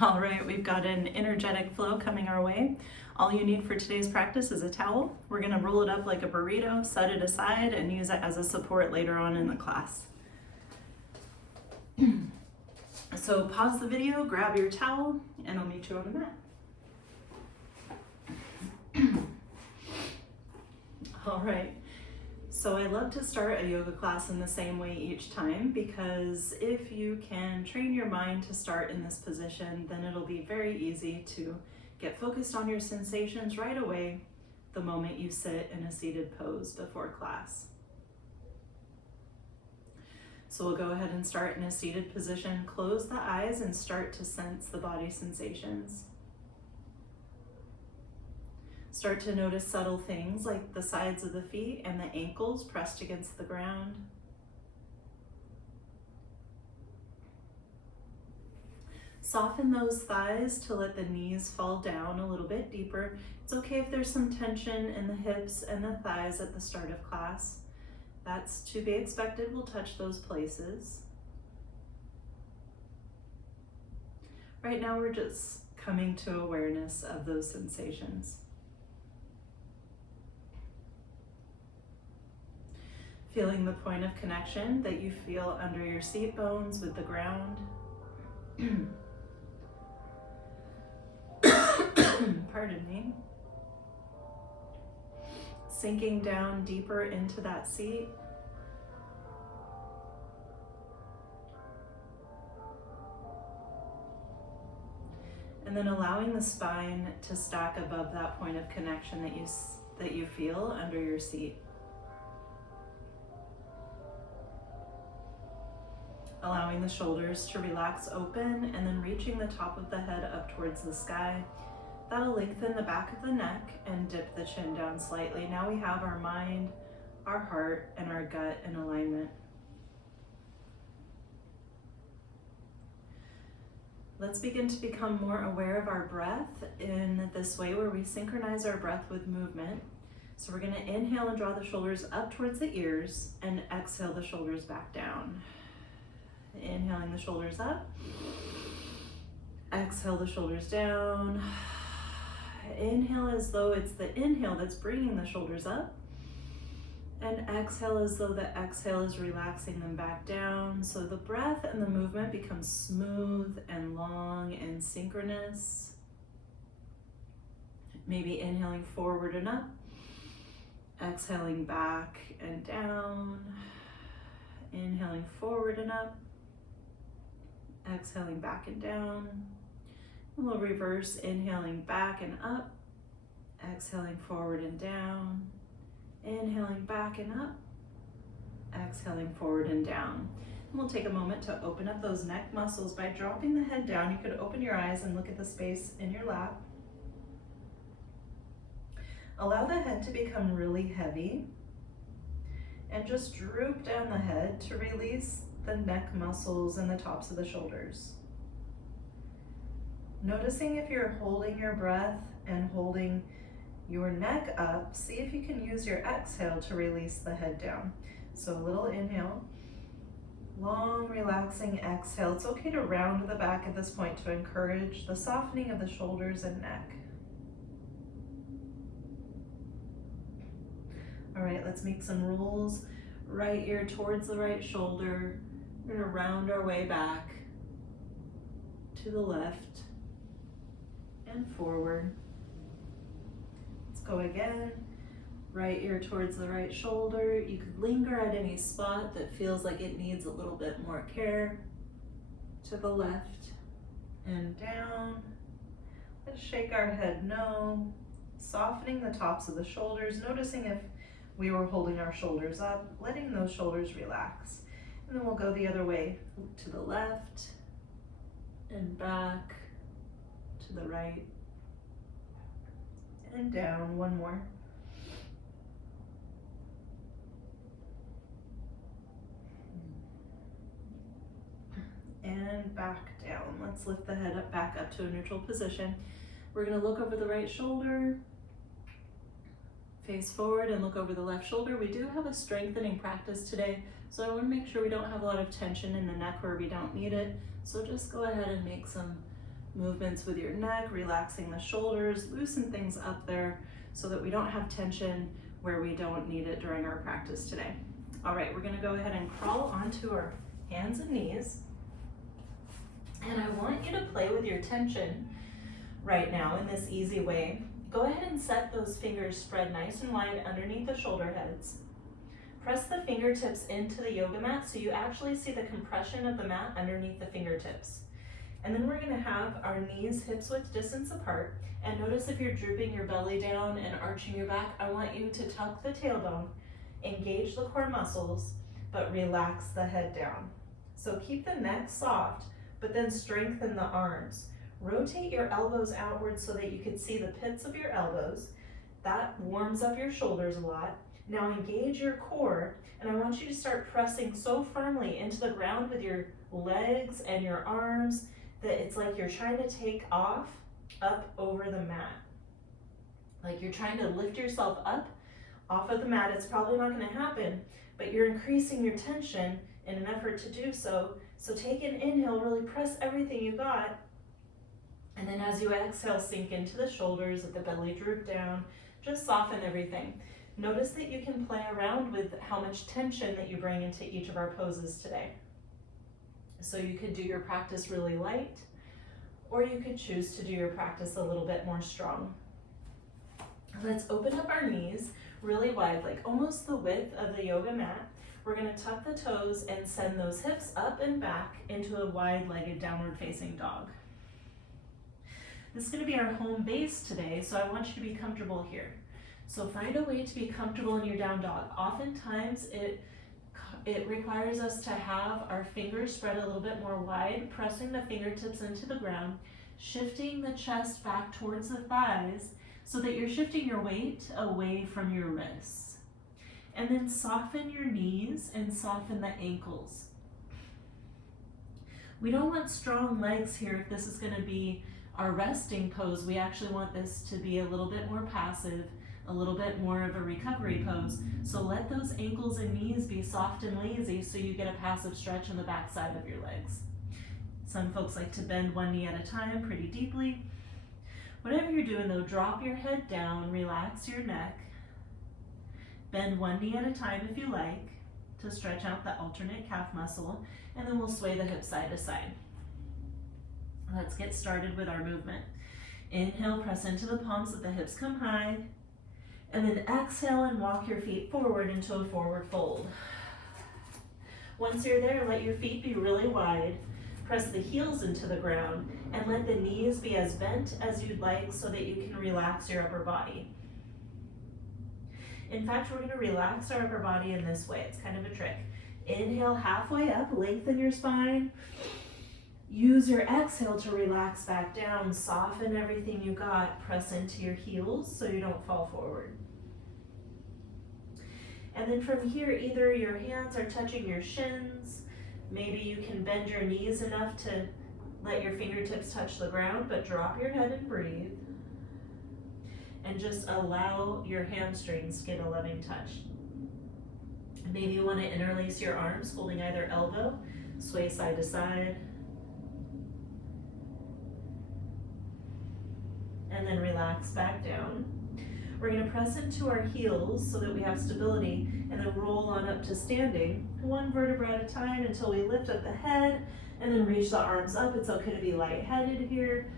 All right, we've got an energetic flow coming our way. All you need for today's practice is a towel. We're gonna roll it up like a burrito, set it aside, and use it as a support later on in the class. So pause the video, grab your towel, and I'll meet you on the mat. All right. So I love to start a yoga class in the same way each time, because if you can train your mind to start in this position, then it'll be very easy to get focused on your sensations right away the moment you sit in a seated pose before class. So we'll go ahead and start in a seated position. Close the eyes and start to sense the body sensations. Start to notice subtle things like the sides of the feet and the ankles pressed against the ground. Soften those thighs to let the knees fall down a little bit deeper. It's okay if there's some tension in the hips and the thighs at the start of class. That's to be expected. We'll touch those places. Right now we're just coming to awareness of those sensations. Feeling the point of connection that you feel under your seat bones with the ground. Pardon me. Sinking down deeper into that seat. And then allowing the spine to stack above that point of connection that you feel under your seat. Allowing the shoulders to relax open and then reaching the top of the head up towards the sky. That'll lengthen the back of the neck and dip the chin down slightly. Now we have our mind, our heart, and our gut in alignment. Let's begin to become more aware of our breath in this way where we synchronize our breath with movement. So we're going to inhale and draw the shoulders up towards the ears and exhale the shoulders back down. Inhaling the shoulders up, exhale the shoulders down. Inhale as though it's the inhale that's bringing the shoulders up, and exhale as though the exhale is relaxing them back down. So the breath and the movement becomes smooth and long and synchronous. Maybe inhaling forward and up, exhaling back and down, inhaling forward and up, exhaling back and down. And we'll reverse, inhaling back and up, exhaling forward and down, inhaling back and up, exhaling forward and down. And we'll take a moment to open up those neck muscles by dropping the head down. You could open your eyes and look at the space in your lap. Allow the head to become really heavy and just droop down the head to release the neck muscles and the tops of the shoulders. Noticing if you're holding your breath and holding your neck up, see if you can use your exhale to release the head down. So a little inhale, long relaxing exhale. It's okay to round the back at this point to encourage the softening of the shoulders and neck. All right, let's make some rules. Right ear towards the right shoulder. We're going to round our way back to the left and forward. Let's go again. Right ear towards the right shoulder. You could linger at any spot that feels like it needs a little bit more care. To the left and down. Let's shake our head no. Softening the tops of the shoulders. Noticing if we were holding our shoulders up, letting those shoulders relax. And then we'll go the other way, to the left and back, to the right and down. One more. And back down. Let's lift the head up, back up to a neutral position. We're going to look over the right shoulder, face forward and look over the left shoulder. We do have a strengthening practice today, so I want to make sure we don't have a lot of tension in the neck where we don't need it. So just go ahead and make some movements with your neck, relaxing the shoulders, loosen things up there so that we don't have tension where we don't need it during our practice today. All right, we're gonna go ahead and crawl onto our hands and knees. And I want you to play with your tension right now in this easy way. Go ahead and set those fingers spread nice and wide underneath the shoulder heads. Press the fingertips into the yoga mat so you actually see the compression of the mat underneath the fingertips. And then we're gonna have our knees hips width distance apart. And notice if you're drooping your belly down and arching your back, I want you to tuck the tailbone, engage the core muscles, but relax the head down. So keep the neck soft, but then strengthen the arms. Rotate your elbows outwards so that you can see the pits of your elbows. That warms up your shoulders a lot. Now engage your core, and I want you to start pressing so firmly into the ground with your legs and your arms that it's like you're trying to take off up over the mat. Like you're trying to lift yourself up off of the mat. It's probably not going to happen, but you're increasing your tension in an effort to do so. So take an inhale, really press everything you got. And then as you exhale, sink into the shoulders, let the belly droop down, just soften everything. Notice that you can play around with how much tension that you bring into each of our poses today. So you could do your practice really light, or you could choose to do your practice a little bit more strong. Let's open up our knees really wide, like almost the width of the yoga mat. We're gonna tuck the toes and send those hips up and back into a wide-legged downward facing dog. This is gonna be our home base today, so I want you to be comfortable here. So find a way to be comfortable in your down dog. Oftentimes it requires us to have our fingers spread a little bit more wide, pressing the fingertips into the ground, shifting the chest back towards the thighs so that you're shifting your weight away from your wrists. And then soften your knees and soften the ankles. We don't want strong legs here if this is going to be our resting pose. We actually want this to be a little bit more passive, a little bit more of a recovery pose. So let those ankles and knees be soft and lazy so you get a passive stretch on the back side of your legs. Some folks like to bend one knee at a time pretty deeply. Whatever you're doing though, drop your head down, relax your neck. Bend one knee at a time if you like to stretch out the alternate calf muscle, and then we'll sway the hips side to side. Let's get started with our movement. Inhale, press into the palms, let the hips come high. And then exhale and walk your feet forward into a forward fold. Once you're there, let your feet be really wide. Press the heels into the ground and let the knees be as bent as you'd like so that you can relax your upper body. In fact, we're going to relax our upper body in this way. It's kind of a trick. Inhale halfway up, lengthen your spine. Use your exhale to relax back down, soften everything you got, press into your heels so you don't fall forward. And then from here, either your hands are touching your shins, maybe you can bend your knees enough to let your fingertips touch the ground, but drop your head and breathe. And just allow your hamstrings to get a loving touch. Maybe you want to interlace your arms, holding either elbow, sway side to side. And then relax back down. We're going to press into our heels so that we have stability and then roll on up to standing, one vertebra at a time until we lift up the head and then reach the arms up. It's okay to be lightheaded here.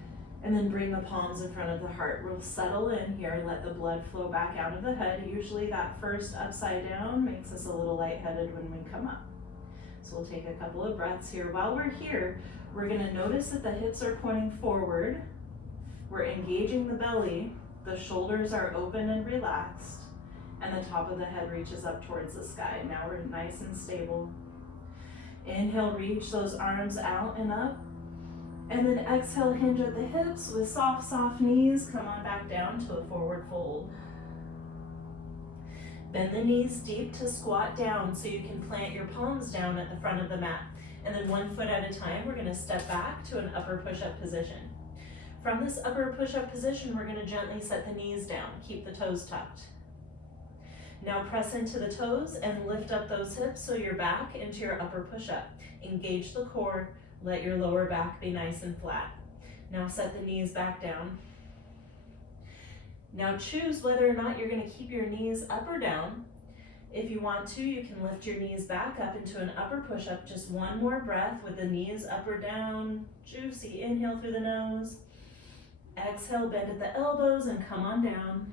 And then bring the palms in front of the heart. We'll settle in here, let the blood flow back out of the head. Usually that first upside down makes us a little lightheaded when we come up. So we'll take a couple of breaths here. While we're here, we're going to notice that the hips are pointing forward. We're engaging the belly. The shoulders are open and relaxed. And the top of the head reaches up towards the sky. Now we're nice and stable. Inhale, reach those arms out and up. And then exhale, hinge at the hips with soft, soft knees. Come on back down to a forward fold. Bend the knees deep to squat down so you can plant your palms down at the front of the mat. And then 1 foot at a time, we're going to step back to an upper push-up position. From this upper push-up position, we're going to gently set the knees down. Keep the toes tucked. Now press into the toes and lift up those hips so you're back into your upper push-up. Engage the core. Let your lower back be nice and flat. Now set the knees back down. Now choose whether or not you're going to keep your knees up or down. If you want to, you can lift your knees back up into an upper push-up. Just one more breath with the knees up or down. Juicy. Inhale through the nose. Exhale, bend at the elbows and come on down.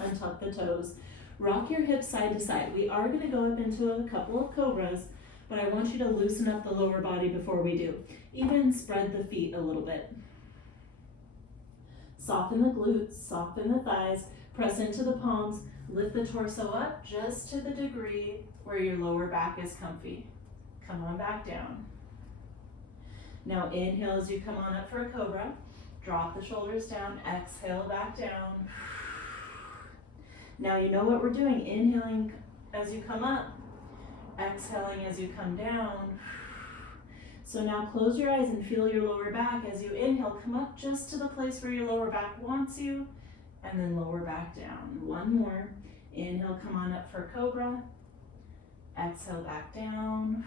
Untuck the toes. Rock your hips side to side. We are going to go up into a couple of cobras, but I want you to loosen up the lower body before we do. Even spread the feet a little bit. Soften the glutes, soften the thighs, press into the palms, lift the torso up just to the degree where your lower back is comfy. Come on back down. Now inhale as you come on up for a cobra. Drop the shoulders down, exhale back down. Now you know what we're doing. Inhaling as you come up, exhaling as you come down. So now close your eyes and feel your lower back. As you inhale, come up just to the place where your lower back wants you, and then lower back down. One more. Inhale, come on up for cobra. Exhale, back down.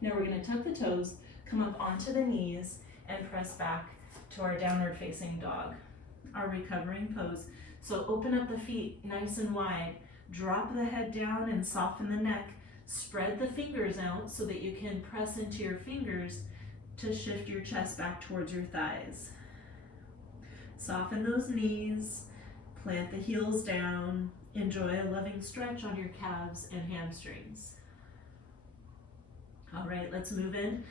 Now we're going to tuck the toes, come up onto the knees, and press back to our downward facing dog, our recovering pose. So open up the feet nice and wide. Drop the head down and soften the neck. Spread the fingers out so that you can press into your fingers to shift your chest back towards your thighs. Soften those knees, plant the heels down, enjoy a loving stretch on your calves and hamstrings. All right, let's move in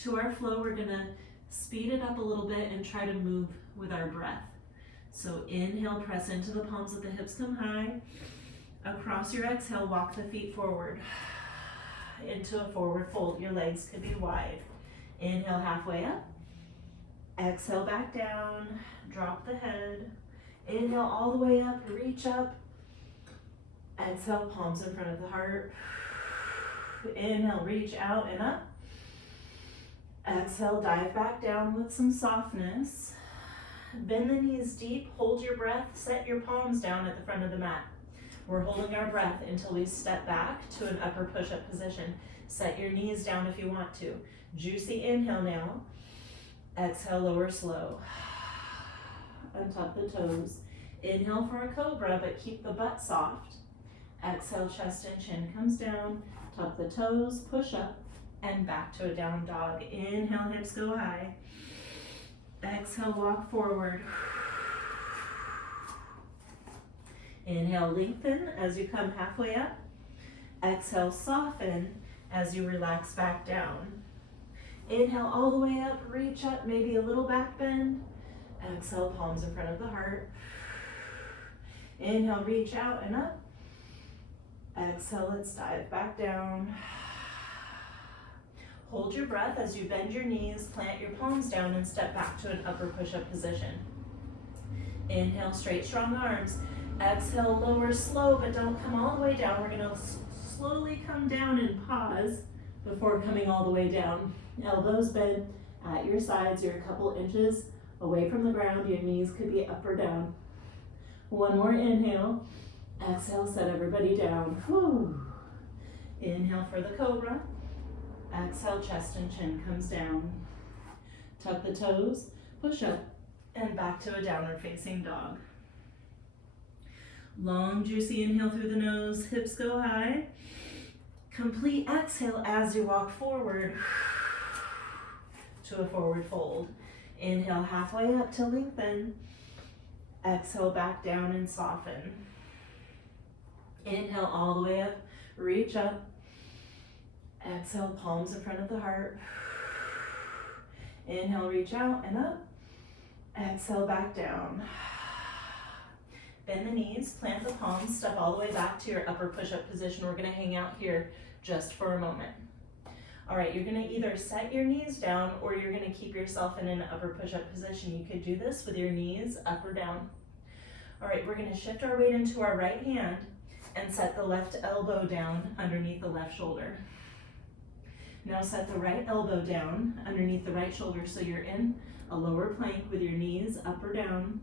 to our flow. We're gonna speed it up a little bit and try to move with our breath. So inhale, press into the palms of the hips, come high. Across your exhale, walk the feet forward into a forward fold. Your legs could be wide. Inhale, halfway up. Exhale, back down. Drop the head. Inhale all the way up, reach up. Exhale, palms in front of the heart. Inhale, reach out and up. Exhale, dive back down with some softness. Bend the knees deep, hold your breath, set your palms down at the front of the mat. We're holding our breath until we step back to an upper push-up position. Set your knees down if you want to. Juicy inhale now. Exhale, lower slow. Untuck the toes. Inhale for a cobra, but keep the butt soft. Exhale, chest and chin comes down. Tuck the toes, push up, and back to a down dog. Inhale, hips go high. Exhale, walk forward. Inhale, lengthen as you come halfway up. Exhale, soften as you relax back down. Inhale all the way up, reach up, maybe a little back bend. Exhale, palms in front of the heart. Inhale, reach out and up. Exhale, let's dive back down. Hold your breath as you bend your knees, plant your palms down, and step back to an upper push-up position. Inhale, straight, strong arms. Exhale, lower slow, but don't come all the way down. We're gonna slowly come down and pause before coming all the way down. Elbows bent at your sides. You're a couple inches away from the ground. Your knees could be up or down. One more inhale. Exhale, set everybody down. Whew. Inhale for the cobra. Exhale, chest and chin comes down. Tuck the toes, push up, and back to a downward facing dog. Long, juicy inhale through the nose, hips go high. Complete exhale as you walk forward to a forward fold. Inhale halfway up to lengthen. Exhale back down and soften. Inhale all the way up, reach up. Exhale, palms in front of the heart. Inhale, reach out and up. Exhale, back down. Bend the knees, plant the palms, step all the way back to your upper push-up position. We're gonna hang out here just for a moment. All right, you're gonna either set your knees down or you're gonna keep yourself in an upper push-up position. You could do this with your knees up or down. All right, we're gonna shift our weight into our right hand and set the left elbow down underneath the left shoulder. Now set the right elbow down underneath the right shoulder so you're in a lower plank with your knees up or down.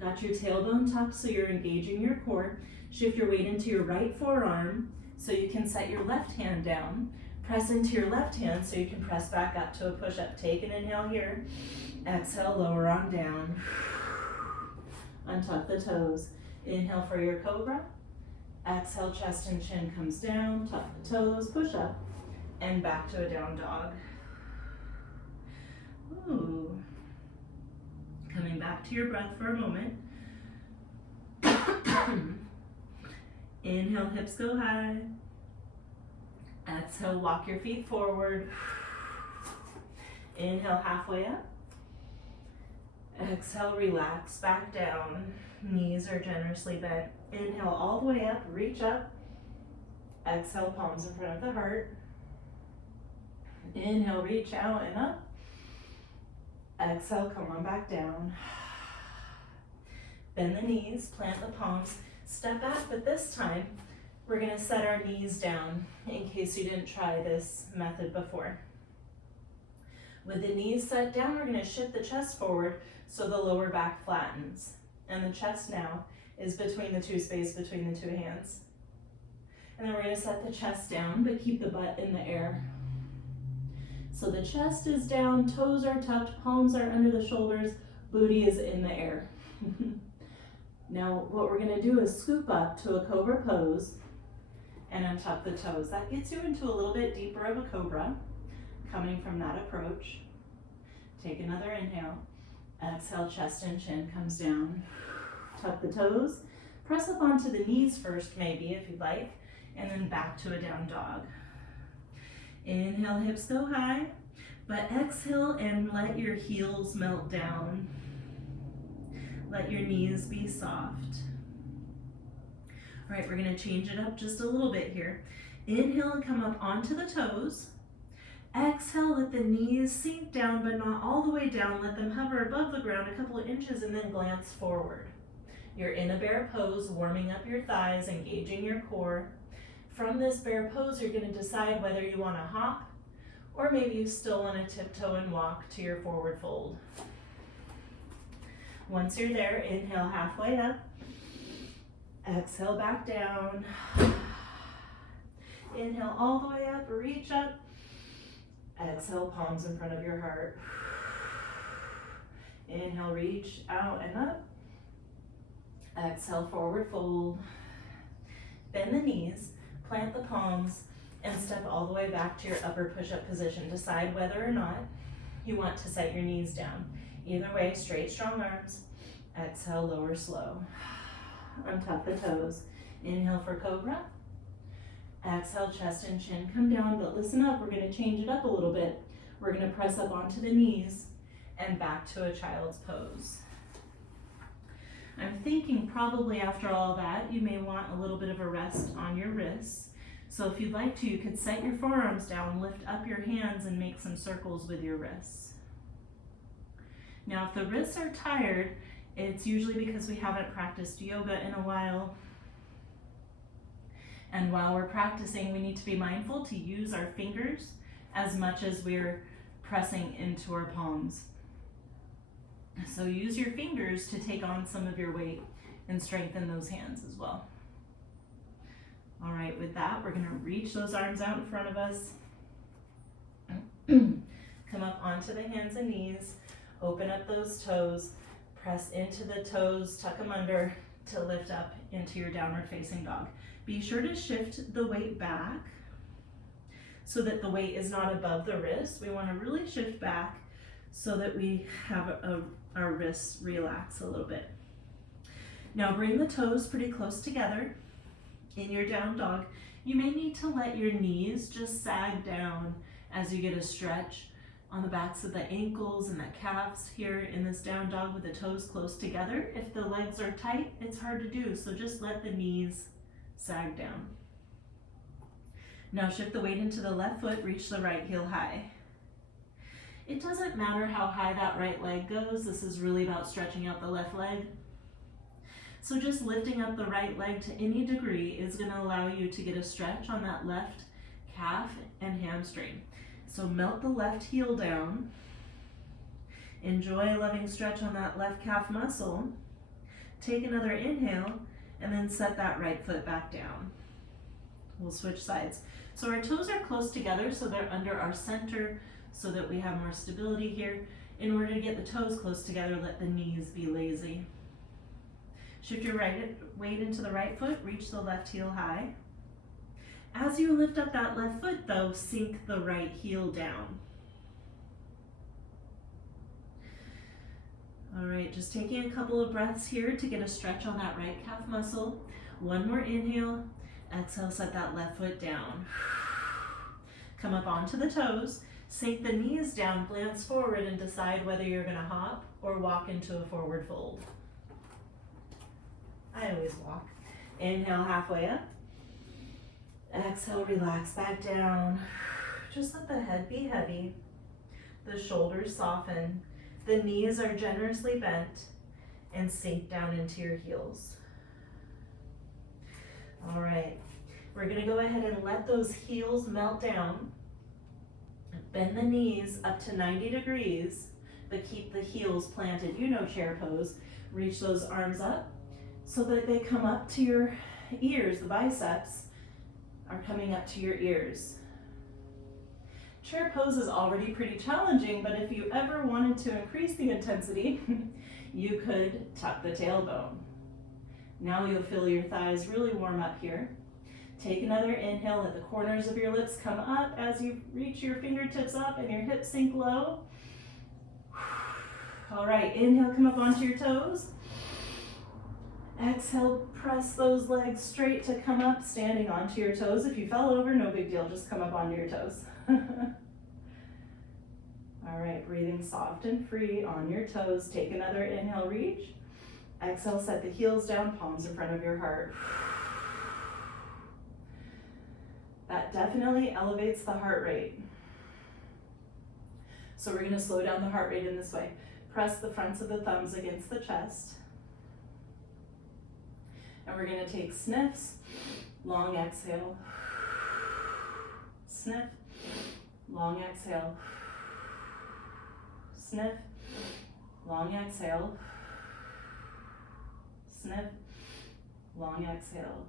Got your tailbone tucked so you're engaging your core. Shift your weight into your right forearm so you can set your left hand down. Press into your left hand so you can press back up to a push-up. Take an inhale here. Exhale, lower on down. Untuck the toes. Inhale for your cobra. Exhale, chest and chin comes down. Tuck the toes, push up, and back to a down dog. Ooh. Coming back to your breath for a moment. Inhale, hips go high. Exhale, walk your feet forward. Inhale, halfway up. Exhale, relax back down. Knees are generously bent. Inhale all the way up, reach up. Exhale, palms in front of the heart. Inhale, reach out and up. Exhale, come on back down. Bend the knees, plant the palms, step back, but this time we're gonna set our knees down in case you didn't try this method before. With the knees set down, we're gonna shift the chest forward so the lower back flattens. And the chest now is between the two space between the two hands. And then we're gonna set the chest down, but keep the butt in the air. So the chest is down, toes are tucked, palms are under the shoulders, booty is in the air. Now what we're gonna do is scoop up to a cobra pose and untuck the toes. That gets you into a little bit deeper of a cobra, coming from that approach. Take another inhale. Exhale, chest and chin comes down. Tuck the toes. Press up onto the knees first, maybe, if you'd like, and then back to a down dog. Inhale, hips go high, but exhale and let your heels melt down. Let your knees be soft. All right, we're gonna change it up just a little bit here. Inhale and come up onto the toes. Exhale, let the knees sink down, but not all the way down. Let them hover above the ground a couple of inches and then glance forward. You're in a bear pose, warming up your thighs, engaging your core. From this bear pose, you're gonna decide whether you wanna hop or maybe you still wanna tiptoe and walk to your forward fold. Once you're there, inhale halfway up. Exhale back down. Inhale all the way up, reach up. Exhale, palms in front of your heart. Inhale, reach out and up. Exhale, forward fold. Bend the knees, plant the palms, and step all the way back to your upper push-up position. Decide whether or not you want to set your knees down. Either way, straight, strong arms. Exhale, lower, slow. Untuck the toes. Inhale for cobra. Exhale, chest and chin come down, but listen up, we're gonna change it up a little bit. We're gonna press up onto the knees and back to a child's pose. I'm thinking probably after all that, you may want a little bit of a rest on your wrists. So if you'd like to, you could set your forearms down, lift up your hands and make some circles with your wrists. Now, if the wrists are tired, it's usually because we haven't practiced yoga in a while. And while we're practicing, we need to be mindful to use our fingers as much as we're pressing into our palms. So use your fingers to take on some of your weight and strengthen those hands as well. All right, with that, we're gonna reach those arms out in front of us. Come up onto the hands and knees, open up those toes, press into the toes, tuck them under to lift up into your downward facing dog. Be sure to shift the weight back so that the weight is not above the wrist. We want to really shift back so that we have our wrists relax a little bit. Now bring the toes pretty close together in your down dog. You may need to let your knees just sag down as you get a stretch on the backs of the ankles and the calves here in this down dog with the toes close together. If the legs are tight, it's hard to do, so just let the knees sag down. Now shift the weight into the left foot, reach the right heel high. It doesn't matter how high that right leg goes, this is really about stretching out the left leg. So just lifting up the right leg to any degree is going to allow you to get a stretch on that left calf and hamstring. So melt the left heel down. Enjoy a loving stretch on that left calf muscle. Take another inhale and then set that right foot back down. We'll switch sides. So our toes are close together, so they're under our center so that we have more stability here. In order to get the toes close together, let the knees be lazy. Shift your right weight into the right foot, reach the left heel high. As you lift up that left foot though, sink the right heel down. All right, just taking a couple of breaths here to get a stretch on that right calf muscle. One more inhale, exhale, set that left foot down. Come up onto the toes, sink the knees down, glance forward and decide whether you're gonna hop or walk into a forward fold. I always walk. Inhale halfway up. Exhale, relax back down. Just let the head be heavy. The shoulders soften. The knees are generously bent and sink down into your heels. All right, we're gonna go ahead and let those heels melt down. Bend the knees up to 90 degrees, but keep the heels planted. You know chair pose. Reach those arms up so that they come up to your ears. The biceps are coming up to your ears. Chair pose is already pretty challenging, but if you ever wanted to increase the intensity, you could tuck the tailbone. Now you'll feel your thighs really warm up here. Take another inhale, let the corners of your lips come up as you reach your fingertips up and your hips sink low. All right, inhale, come up onto your toes. Exhale, press those legs straight to come up, standing onto your toes. If you fell over, no big deal, just come up onto your toes. All right, breathing soft and free on your toes. Take another inhale, reach. Exhale, set the heels down, palms in front of your heart. That definitely elevates the heart rate. So we're gonna slow down the heart rate in this way. Press the fronts of the thumbs against the chest. And we're gonna take sniffs, long exhale. Sniff, long exhale. Sniff, long exhale. Sniff, long exhale.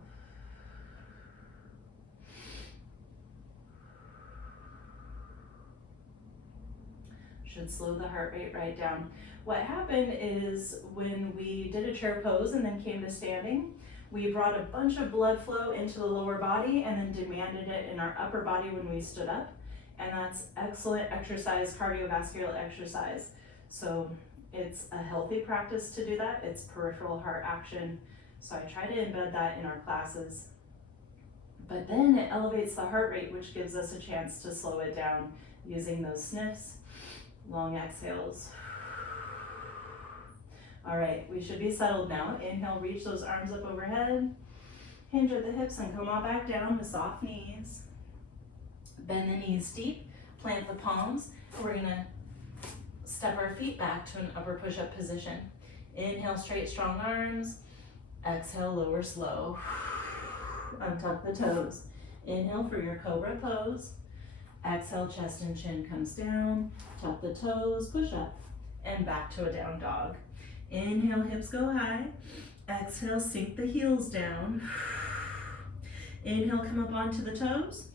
Should slow the heart rate right down. What happened is when we did a chair pose and then came to standing, we brought a bunch of blood flow into the lower body and then demanded it in our upper body when we stood up. And that's excellent exercise, cardiovascular exercise. So it's a healthy practice to do that. It's peripheral heart action. So I try to embed that in our classes. But then it elevates the heart rate, which gives us a chance to slow it down using those sniffs, long exhales. All right, we should be settled now. Inhale, reach those arms up overhead. Hinge at the hips and come on back down with soft knees. Bend the knees deep, plant the palms. We're gonna step our feet back to an upper push-up position. Inhale, straight, strong arms. Exhale, lower, slow. Untuck the toes. Inhale for your cobra pose. Exhale, chest and chin comes down. Tuck the toes, push up, and back to a down dog. Inhale, hips go high. Exhale, sink the heels down. Inhale, come up onto the toes.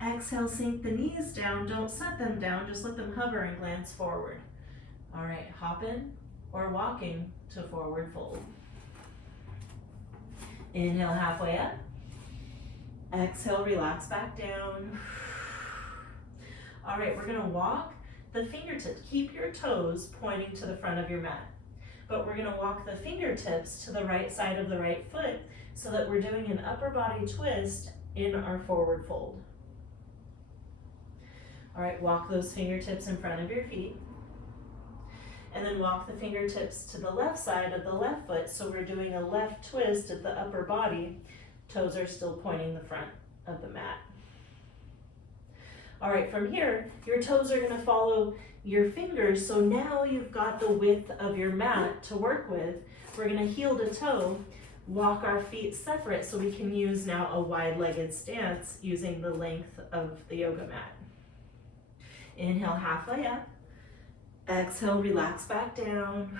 Exhale, sink the knees down. Don't set them down, just let them hover and glance forward. All right, hopping or walking to forward fold. Inhale, halfway up. Exhale, relax back down. All right, we're gonna walk the fingertips. Keep your toes pointing to the front of your mat, but we're gonna walk the fingertips to the right side of the right foot so that we're doing an upper body twist in our forward fold. All right, walk those fingertips in front of your feet. And then walk the fingertips to the left side of the left foot. So we're doing a left twist at the upper body. Toes are still pointing the front of the mat. All right, from here, your toes are gonna follow your fingers. So now you've got the width of your mat to work with. We're gonna heel to toe, walk our feet separate so we can use now a wide-legged stance using the length of the yoga mat. Inhale, halfway up. Exhale, relax back down.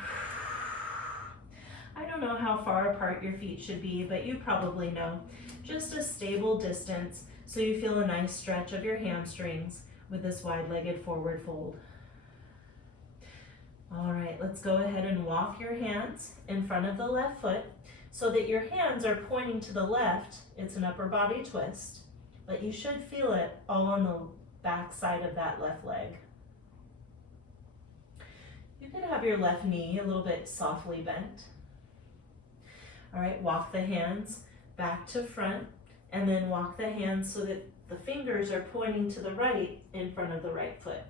I don't know how far apart your feet should be, but you probably know. Just a stable distance so you feel a nice stretch of your hamstrings with this wide-legged forward fold. All right, let's go ahead and walk your hands in front of the left foot so that your hands are pointing to the left. It's an upper body twist, but you should feel it all on the back side of that left leg. You can have your left knee a little bit softly bent. All right, walk the hands back to front, and then walk the hands so that the fingers are pointing to the right in front of the right foot.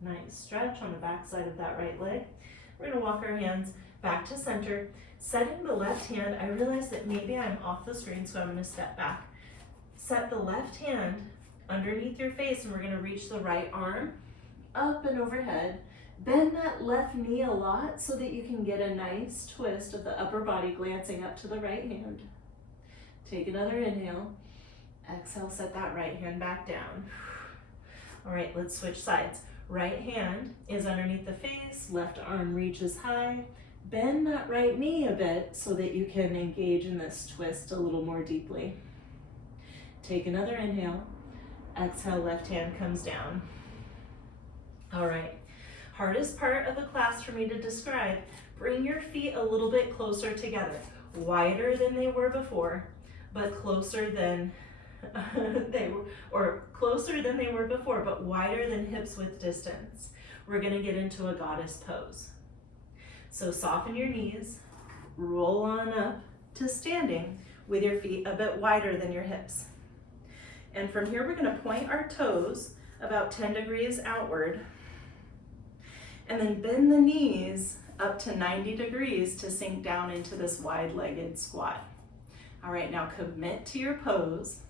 Nice stretch on the back side of that right leg. We're gonna walk our hands back to center. Setting the left hand, I realize that maybe I'm off the screen, so I'm gonna step back. Set the left hand underneath your face, and we're gonna reach the right arm up and overhead. Bend that left knee a lot so that you can get a nice twist of the upper body glancing up to the right hand. Take another inhale. Exhale, set that right hand back down. All right, let's switch sides. Right hand is underneath the face, left arm reaches high. Bend that right knee a bit so that you can engage in this twist a little more deeply. Take another inhale. Exhale, left hand comes down. All right, hardest part of the class for me to describe, bring your feet a little bit closer together, wider than they were before, but closer than closer than they were before, but wider than hips width distance. We're gonna get into a goddess pose. So soften your knees, roll on up to standing with your feet a bit wider than your hips. And from here, we're gonna point our toes about 10 degrees outward, and then bend the knees up to 90 degrees to sink down into this wide-legged squat. All right, now commit to your pose.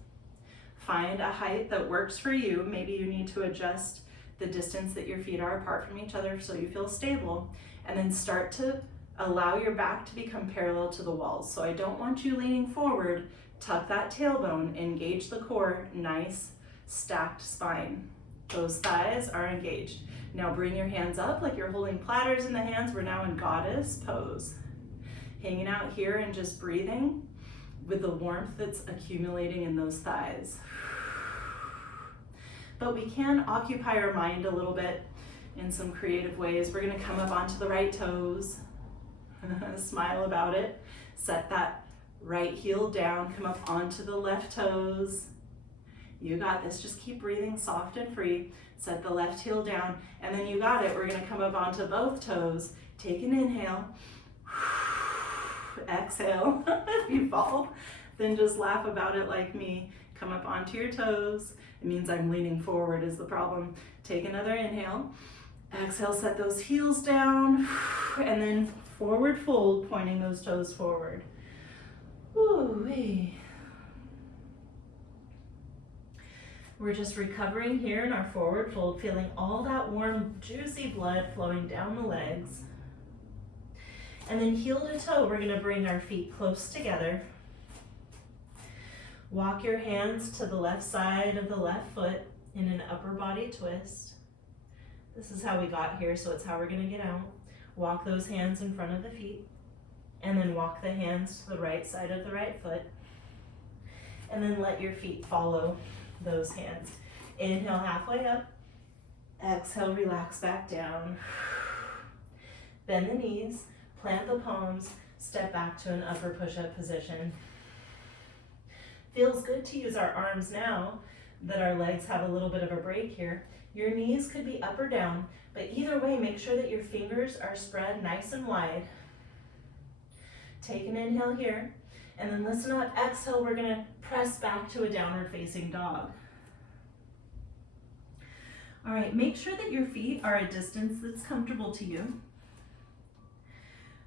Find a height that works for you. Maybe you need to adjust the distance that your feet are apart from each other so you feel stable. And then start to allow your back to become parallel to the walls. So I don't want you leaning forward. Tuck that tailbone, engage the core, nice stacked spine. Those thighs are engaged. Now bring your hands up like you're holding platters in the hands. We're now in goddess pose. Hanging out here and just breathing with the warmth that's accumulating in those thighs. But we can occupy our mind a little bit in some creative ways. We're gonna come up onto the right toes, smile about it, set that right heel down, come up onto the left toes. You got this, just keep breathing soft and free. Set the left heel down, and then you got it. We're gonna come up onto both toes. Take an inhale. Exhale. If you fall, then just laugh about it like me. Come up onto your toes. It means I'm leaning forward is the problem. Take another inhale. Exhale, set those heels down, and then forward fold, pointing those toes forward. Ooh-wee. We're just recovering here in our forward fold, feeling all that warm, juicy blood flowing down the legs. And then heel to toe, we're gonna bring our feet close together. Walk your hands to the left side of the left foot in an upper body twist. This is how we got here, so it's how we're gonna get out. Walk those hands in front of the feet, and then walk the hands to the right side of the right foot. And then let your feet follow those hands. Inhale halfway up. Exhale, relax back down. Bend the knees. Plant the palms, step back to an upper push-up position. Feels good to use our arms now that our legs have a little bit of a break here. Your knees could be up or down, but either way, make sure that your fingers are spread nice and wide. Take an inhale here, and then listen up. Exhale, we're gonna press back to a downward facing dog. All right, make sure that your feet are a distance that's comfortable to you.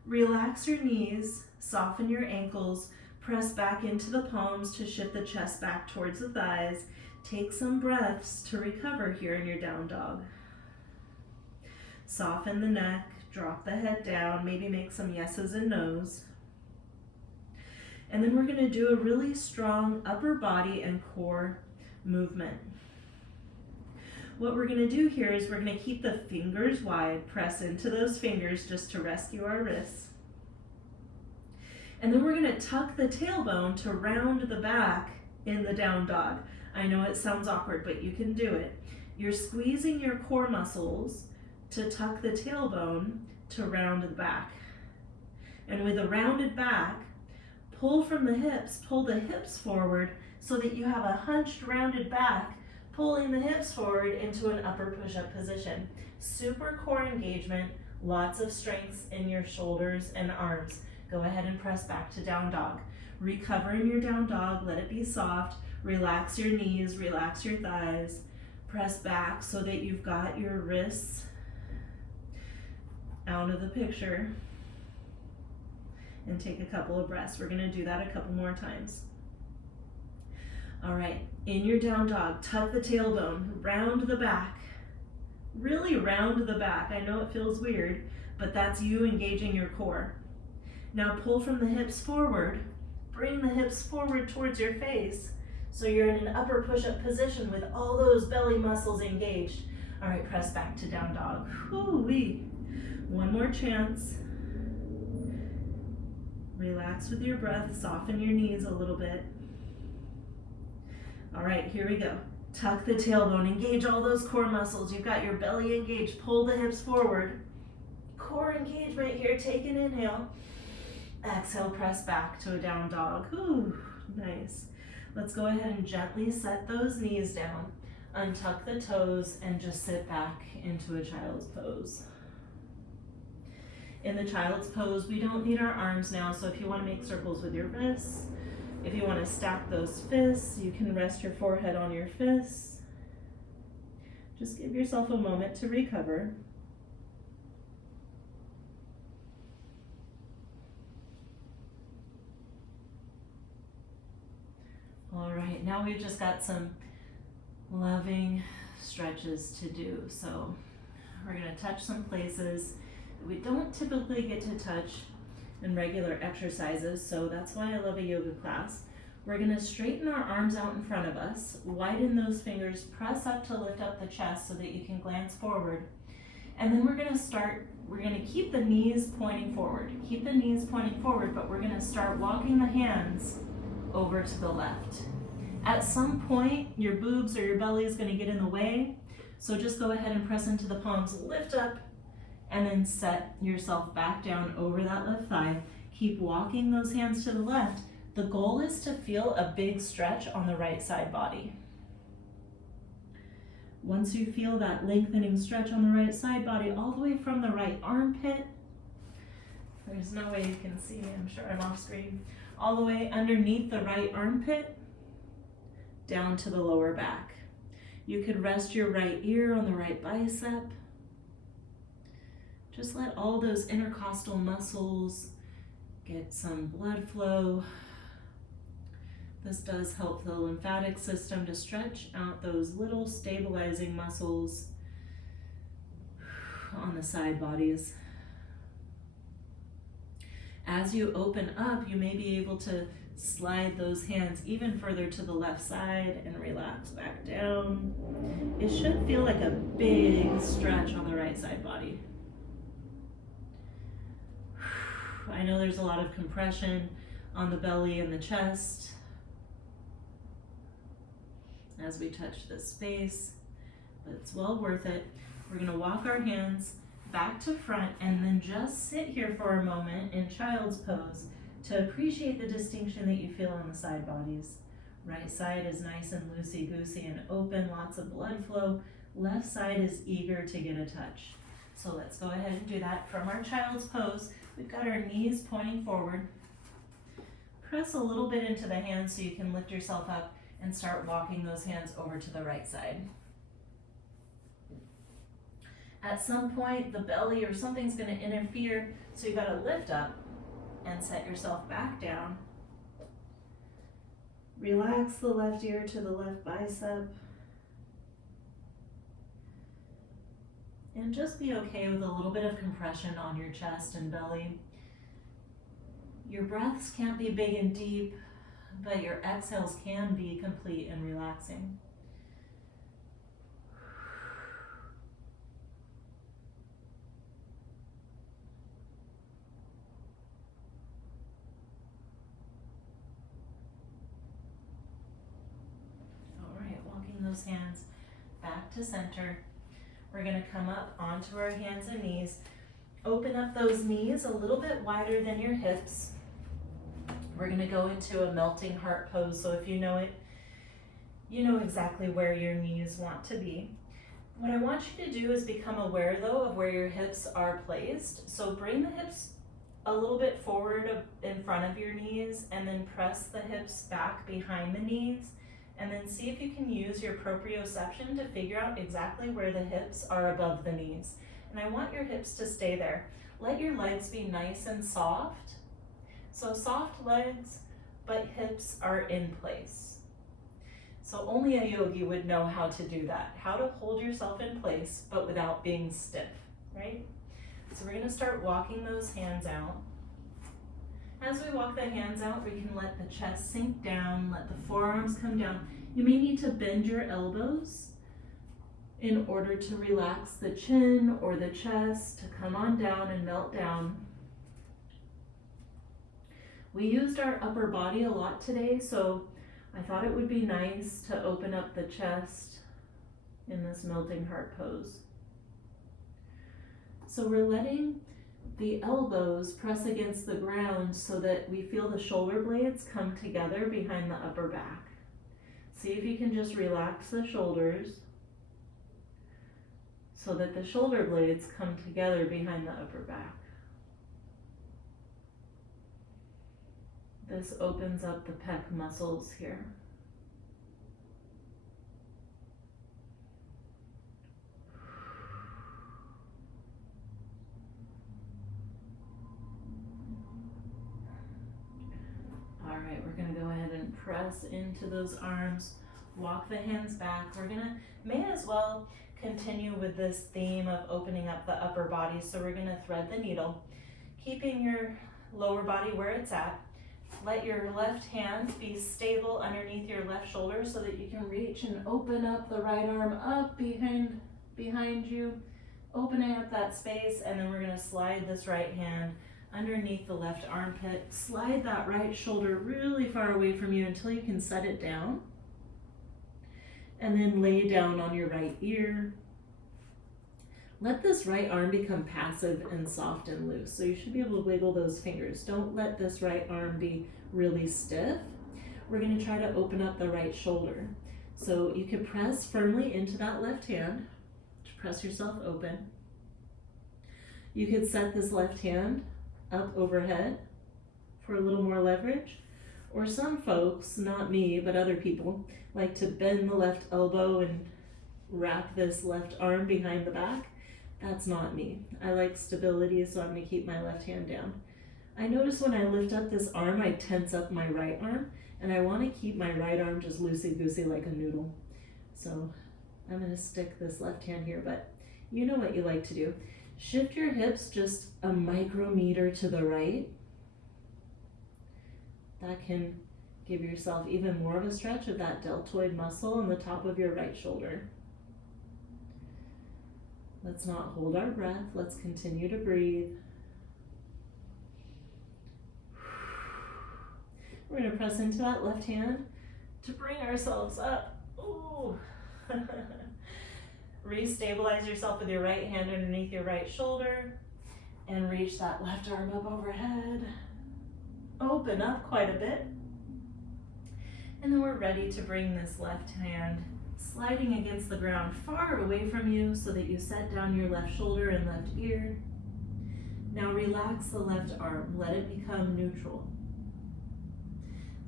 Relax your knees, soften your ankles, press back into the palms to shift the chest back towards the thighs. Take some breaths to recover here in your down dog. Soften the neck, drop the head down, maybe make some yeses and nos. And then we're gonna do a really strong upper body and core movement. What we're gonna do here is we're gonna keep the fingers wide, press into those fingers just to rescue our wrists. And then we're gonna tuck the tailbone to round the back in the down dog. I know it sounds awkward, but you can do it. You're squeezing your core muscles to tuck the tailbone to round the back. And with a rounded back, pull from the hips, pull the hips forward so that you have a hunched, rounded back, pulling the hips forward into an upper push-up position. Super core engagement, lots of strength in your shoulders and arms. Go ahead and press back to down dog. Recover in your down dog, let it be soft. Relax your knees, relax your thighs. Press back so that you've got your wrists out of the picture. And take a couple of breaths. We're gonna do that a couple more times. All right, in your down dog, tuck the tailbone, round the back. Really round the back. I know it feels weird, but that's you engaging your core. Now pull from the hips forward. Bring the hips forward towards your face so you're in an upper push-up position with all those belly muscles engaged. All right, press back to down dog. Whoo-wee. One more chance. Relax with your breath, soften your knees a little bit. All right, here we go. Tuck the tailbone, engage all those core muscles. You've got your belly engaged, pull the hips forward. Core engagement here, take an inhale. Exhale, press back to a down dog. Ooh, nice. Let's go ahead and gently set those knees down, untuck the toes, and just sit back into a child's pose. In the child's pose, we don't need our arms now, so if you want to make circles with your wrists, if you want to stack those fists, you can rest your forehead on your fists. Just give yourself a moment to recover. All right, now we've just got some loving stretches to do. So we're gonna touch some places that we don't typically get to touch in regular exercises, so that's why I love a yoga class. We're gonna straighten our arms out in front of us, widen those fingers, press up to lift up the chest so that you can glance forward. And then we're gonna keep the knees pointing forward. Keep the knees pointing forward, but we're gonna start walking the hands over to the left. At some point, your boobs or your belly is gonna get in the way, so just go ahead and press into the palms, lift up, and then set yourself back down over that left thigh. Keep walking those hands to the left. The goal is to feel a big stretch on the right side body. Once you feel that lengthening stretch on the right side body, all the way from the right armpit, there's no way you can see me, I'm sure I'm off screen, all the way underneath the right armpit, down to the lower back. You could rest your right ear on the right bicep. Just let all those intercostal muscles get some blood flow. This does help the lymphatic system to stretch out those little stabilizing muscles on the side bodies. As you open up, you may be able to slide those hands even further to the left side and relax back down. It should feel like a big stretch on the right side body. I know there's a lot of compression on the belly and the chest as we touch this space, but it's well worth it. We're gonna walk our hands back to front and then just sit here for a moment in child's pose to appreciate the distinction that you feel on the side bodies. Right side is nice and loosey-goosey and open, lots of blood flow. Left side is eager to get a touch. So let's go ahead and do that from our child's pose. We've got our knees pointing forward. Press a little bit into the hands so you can lift yourself up and start walking those hands over to the right side. At some point, the belly or something's gonna interfere, so you gotta lift up and set yourself back down. Relax the left ear to the left bicep. And just be okay with a little bit of compression on your chest and belly. Your breaths can't be big and deep, but your exhales can be complete and relaxing. those hands back to center. We're gonna come up onto our hands and knees. Open up those knees a little bit wider than your hips. We're gonna go into a melting heart pose. So if you know it, you know exactly where your knees want to be. What I want you to do is become aware though of where your hips are placed. So bring the hips a little bit forward in front of your knees, and then press the hips back behind the knees, and then see if you can use your proprioception to figure out exactly where the hips are above the knees. And I want your hips to stay there. Let your legs be nice and soft. So soft legs, but hips are in place. So only a yogi would know how to do that, how to hold yourself in place, but without being stiff, right? So we're gonna start walking those hands out. As we walk the hands out, we can let the chest sink down, let the forearms come down. You may need to bend your elbows in order to relax the chin or the chest to come on down and melt down. We used our upper body a lot today, so I thought it would be nice to open up the chest in this melting heart pose. So we're letting the elbows press against the ground so that we feel the shoulder blades come together behind the upper back. See if you can just relax the shoulders so that the shoulder blades come together behind the upper back. This opens up the pec muscles here. All right, we're gonna go ahead and press into those arms, walk the hands back. We're gonna, may as well continue with this theme of opening up the upper body. So we're gonna thread the needle, keeping your lower body where it's at. Let your left hand be stable underneath your left shoulder so that you can reach and open up the right arm up behind you, opening up that space, and then we're gonna slide this right hand underneath the left armpit. Slide that right shoulder really far away from you until you can set it down. And then lay down on your right ear. Let this right arm become passive and soft and loose. So you should be able to wiggle those fingers. Don't let this right arm be really stiff. We're gonna try to open up the right shoulder. So you can press firmly into that left hand to press yourself open. You could set this left hand up overhead for a little more leverage. Or some folks, not me, but other people, like to bend the left elbow and wrap this left arm behind the back. That's not me. I like stability, so I'm gonna keep my left hand down. I notice when I lift up this arm, I tense up my right arm, and I wanna keep my right arm just loosey-goosey like a noodle. So I'm gonna stick this left hand here, but you know what you like to do. Shift your hips just a micrometer to the right. That can give yourself even more of a stretch of that deltoid muscle on the top of your right shoulder. Let's not hold our breath. Let's continue to breathe. We're going to press into that left hand to bring ourselves up. Ooh. Restabilize yourself with your right hand underneath your right shoulder and reach that left arm up overhead. Open up quite a bit. And then we're ready to bring this left hand sliding against the ground far away from you so that you set down your left shoulder and left ear. Now relax the left arm, let it become neutral.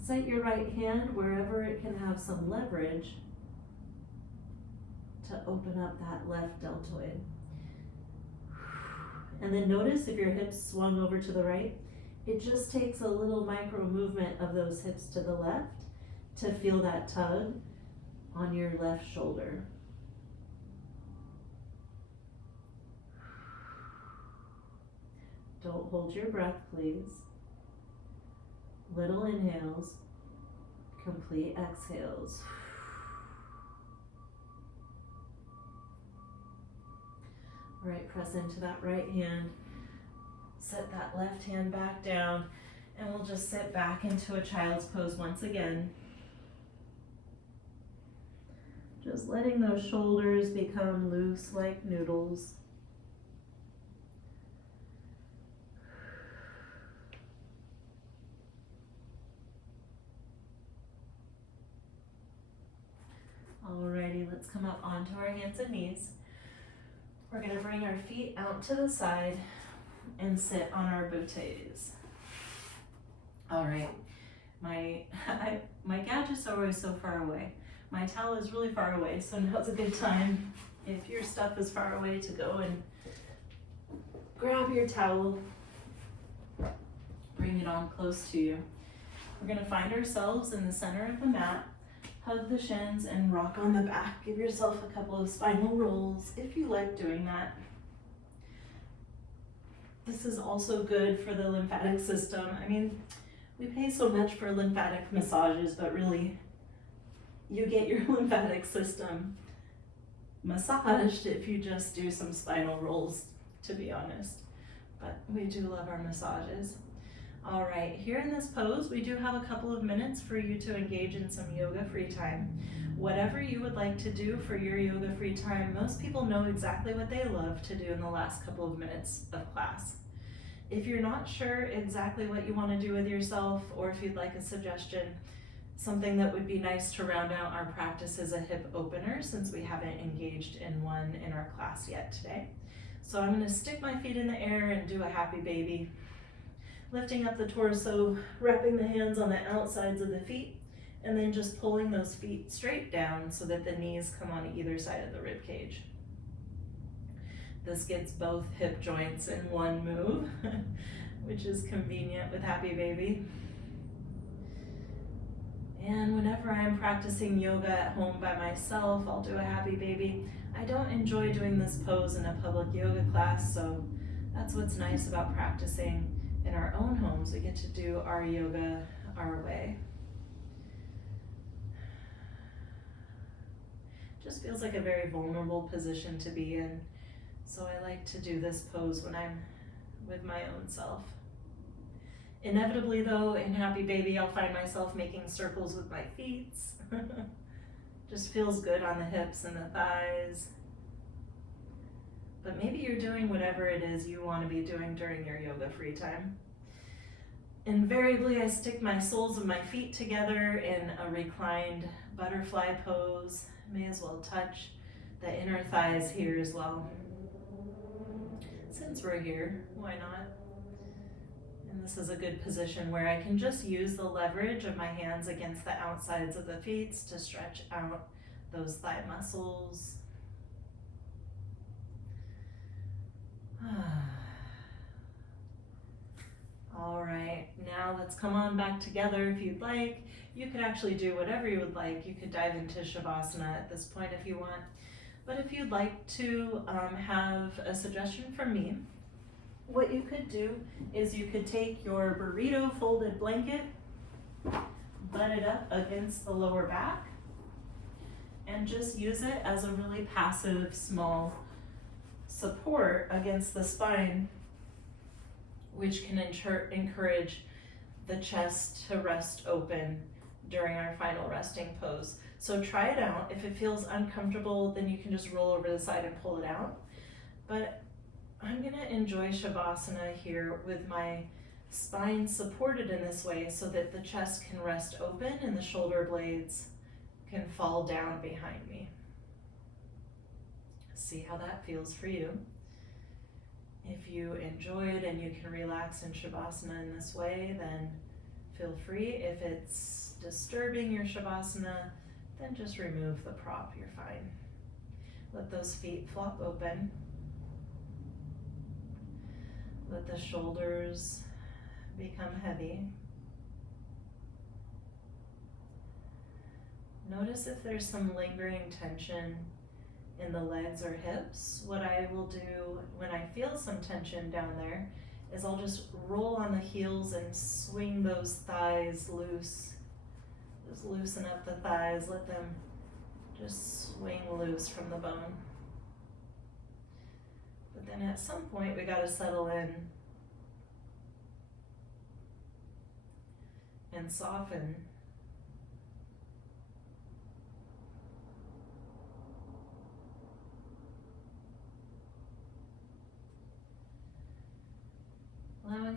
Set your right hand wherever it can have some leverage to open up that left deltoid. And then notice if your hips swung over to the right, it just takes a little micro movement of those hips to the left to feel that tug on your left shoulder. Don't hold your breath, please. Little inhales, complete exhales. All right, press into that right hand. Set that left hand back down, and we'll just sit back into a child's pose once again. Just letting those shoulders become loose like noodles. Alrighty, let's come up onto our hands and knees. We're going to bring our feet out to the side and sit on our booties. Alright, my gadgets are always so far away. My towel is really far away, so now's a good time, if your stuff is far away, to go and grab your towel, bring it on close to you. We're going to find ourselves in the center of the mat. Hug the shins and rock on the back. Give yourself a couple of spinal rolls if you like doing that. This is also good for the lymphatic system. I mean, we pay so much for lymphatic massages, but really, you get your lymphatic system massaged if you just do some spinal rolls, to be honest. But we do love our massages. All right, here in this pose, we do have a couple of minutes for you to engage in some yoga free time. Whatever you would like to do for your yoga free time, most people know exactly what they love to do in the last couple of minutes of class. If you're not sure exactly what you want to do with yourself, or if you'd like a suggestion, something that would be nice to round out our practice is a hip opener, since we haven't engaged in one in our class yet today. So I'm going to stick my feet in the air and do a happy baby. Lifting up the torso, wrapping the hands on the outsides of the feet, and then just pulling those feet straight down so that the knees come on either side of the rib cage. This gets both hip joints in one move, which is convenient with Happy Baby. And whenever I'm practicing yoga at home by myself, I'll do a Happy Baby. I don't enjoy doing this pose in a public yoga class, so that's what's nice about practicing in our own homes. We get to do our yoga our way. Just feels like a very vulnerable position to be in. So I like to do this pose when I'm with my own self. Inevitably though, in Happy Baby, I'll find myself making circles with my feet. Just feels good on the hips and the thighs. But maybe you're doing whatever it is you want to be doing during your yoga free time. Invariably, I stick my soles of my feet together in a reclined butterfly pose. May as well touch the inner thighs here as well. Since we're here, why not? And this is a good position where I can just use the leverage of my hands against the outsides of the feet to stretch out those thigh muscles. All right, now let's come on back together if you'd like. You could actually do whatever you would like. You could dive into Shavasana at this point if you want. But if you'd like to have a suggestion from me, what you could do is you could take your burrito folded blanket, butt it up against the lower back, and just use it as a really passive, small support against the spine, which can encourage the chest to rest open during our final resting pose. So try it out. If it feels uncomfortable, then you can just roll over the side and pull it out. But I'm gonna enjoy Shavasana here with my spine supported in this way so that the chest can rest open and the shoulder blades can fall down behind me. See how that feels for you. If you enjoy it and you can relax in Shavasana in this way, then feel free. If it's disturbing your Shavasana, then just remove the prop, you're fine. Let those feet flop open. Let the shoulders become heavy. Notice if there's some lingering tension in the legs or hips. What I will do when I feel some tension down there is I'll just roll on the heels and swing those thighs loose. Just loosen up the thighs, let them just swing loose from the bone. But then at some point we gotta settle in and soften.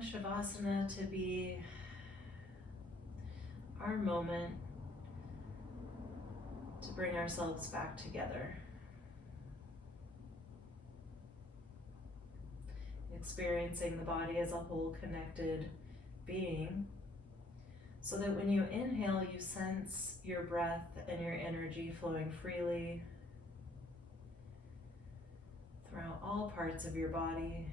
Shavasana to be our moment to bring ourselves back together. Experiencing the body as a whole connected being, so that when you inhale, you sense your breath and your energy flowing freely throughout all parts of your body.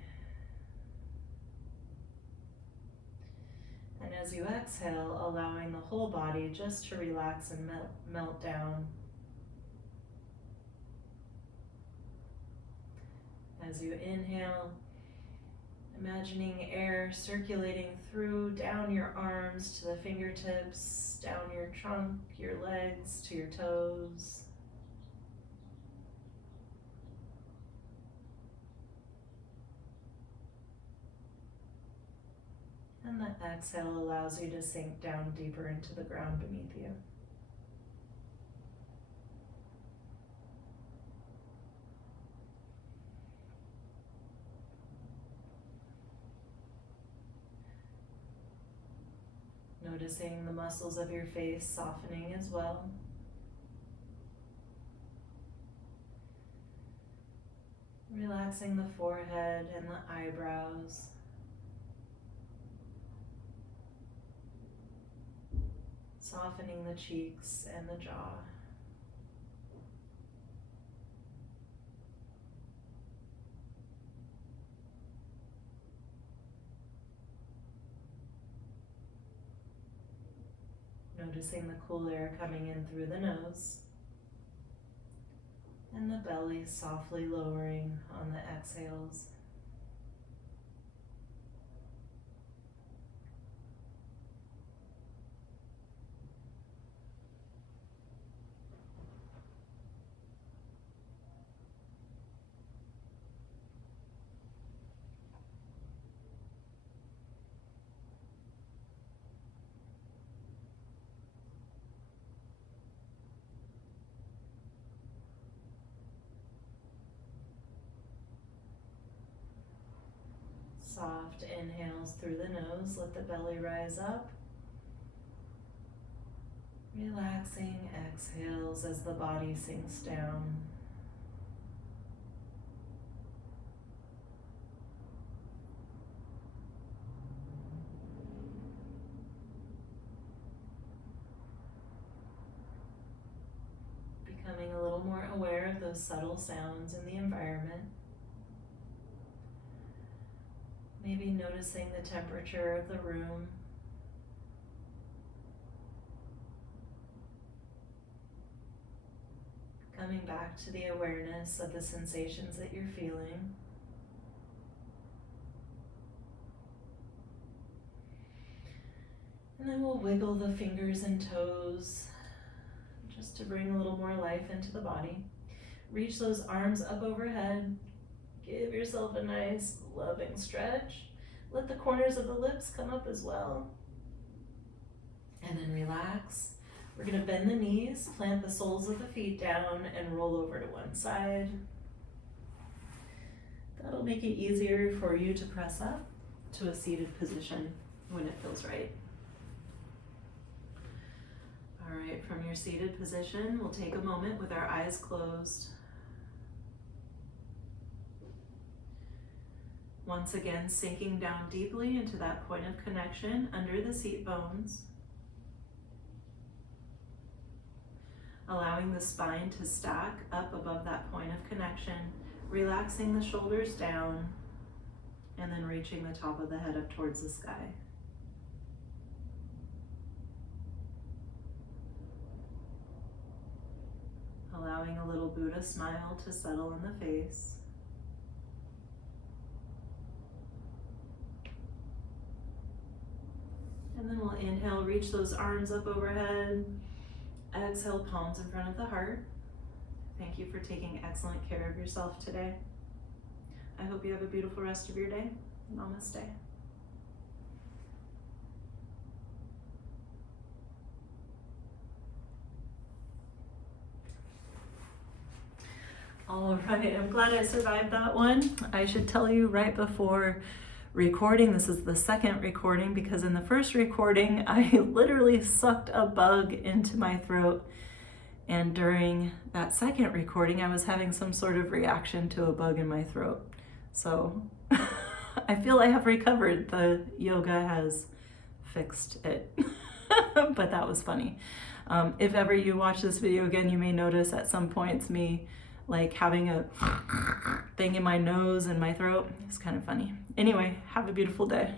And as you exhale, allowing the whole body just to relax and melt down. As you inhale, imagining air circulating through, down your arms to the fingertips, down your trunk, your legs to your toes. And the exhale allows you to sink down deeper into the ground beneath you. Noticing the muscles of your face softening as well. Relaxing the forehead and the eyebrows. Softening the cheeks and the jaw. Noticing the cool air coming in through the nose, and the belly softly lowering on the exhales. Soft inhales through the nose, let the belly rise up. Relaxing exhales as the body sinks down. Becoming a little more aware of those subtle sounds in the environment. Maybe noticing the temperature of the room. Coming back to the awareness of the sensations that you're feeling. And then we'll wiggle the fingers and toes just to bring a little more life into the body. Reach those arms up overhead. Give yourself a nice loving stretch. Let the corners of the lips come up as well. And then relax. We're going to bend the knees, plant the soles of the feet down, and roll over to one side. That'll make it easier for you to press up to a seated position when it feels right. All right, from your seated position, we'll take a moment with our eyes closed. Once again, sinking down deeply into that point of connection under the seat bones. Allowing the spine to stack up above that point of connection, relaxing the shoulders down, and then reaching the top of the head up towards the sky. Allowing a little Buddha smile to settle in the face. And then we'll inhale, reach those arms up overhead. Exhale, palms in front of the heart. Thank you for taking excellent care of yourself today. I hope you have a beautiful rest of your day. Namaste. All right, I'm glad I survived that one. I should tell you right before recording. This is the second recording because in the first recording, I literally sucked a bug into my throat. And during that second recording, I was having some sort of reaction to a bug in my throat. So I feel I have recovered. The yoga has fixed it. But that was funny. If ever you watch this video again, you may notice at some points me like having a thing in my nose and my throat. It's kind of funny. Anyway, have a beautiful day.